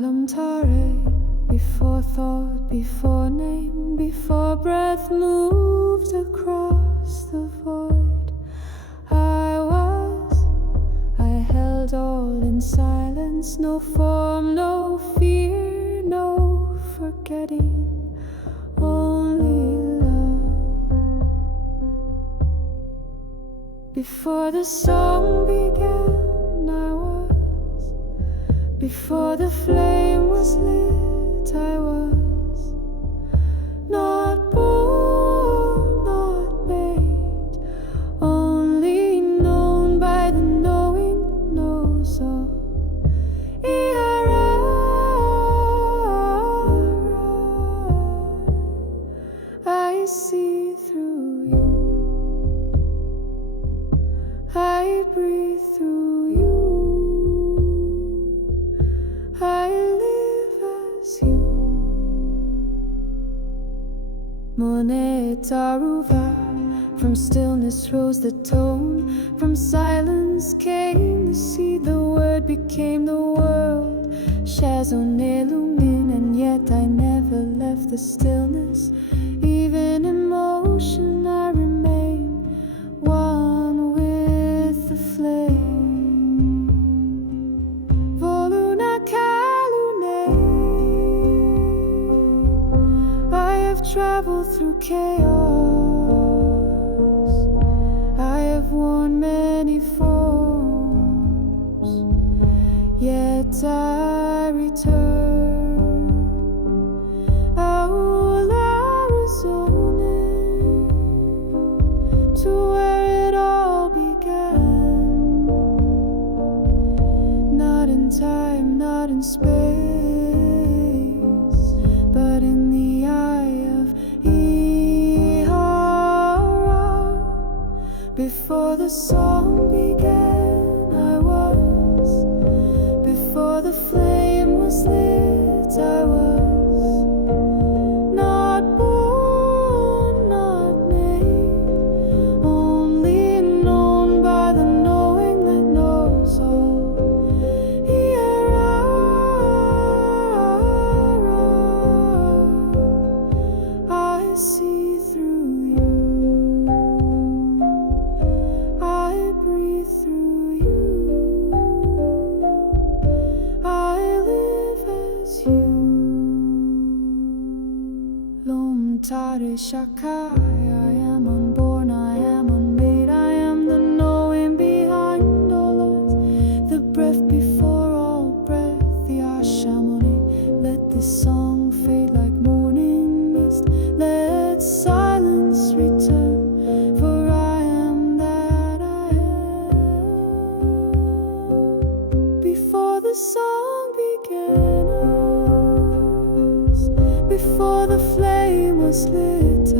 Lum-Taré, before thought, before name, before breath moved across the void. I held all in silence, no form, no fear, no forgetting, only love. Before the song began, I was. Before the flame was lit, I was not born, not made, only known by the knowing that knows all. I see through you, I breathe through you, I live as you. Monet Taruva, from stillness rose the tone, from silence came the seed, the word became the world. Chazonné Lumin, and yet I never left the stillness. Even in motion I remain one with the flame. Voh-Lu-Na Kai-Lu-Né, I have traveled through chaos, I have worn many forms, yet I return. To where it all began, not in time, not in space, but in the eye of Ihara. Before the song began, I was. Before the flame was lit, I was. I see through you, I breathe through you, I live as you. Lum-Taré Shakai, I am unborn, I am unmade, I am the knowing behind all earth, the breath before all breath, the Ashamoni. Let this song fade like morning mist, let silence return, for I am that I am. Before the song began, before the flame was lit,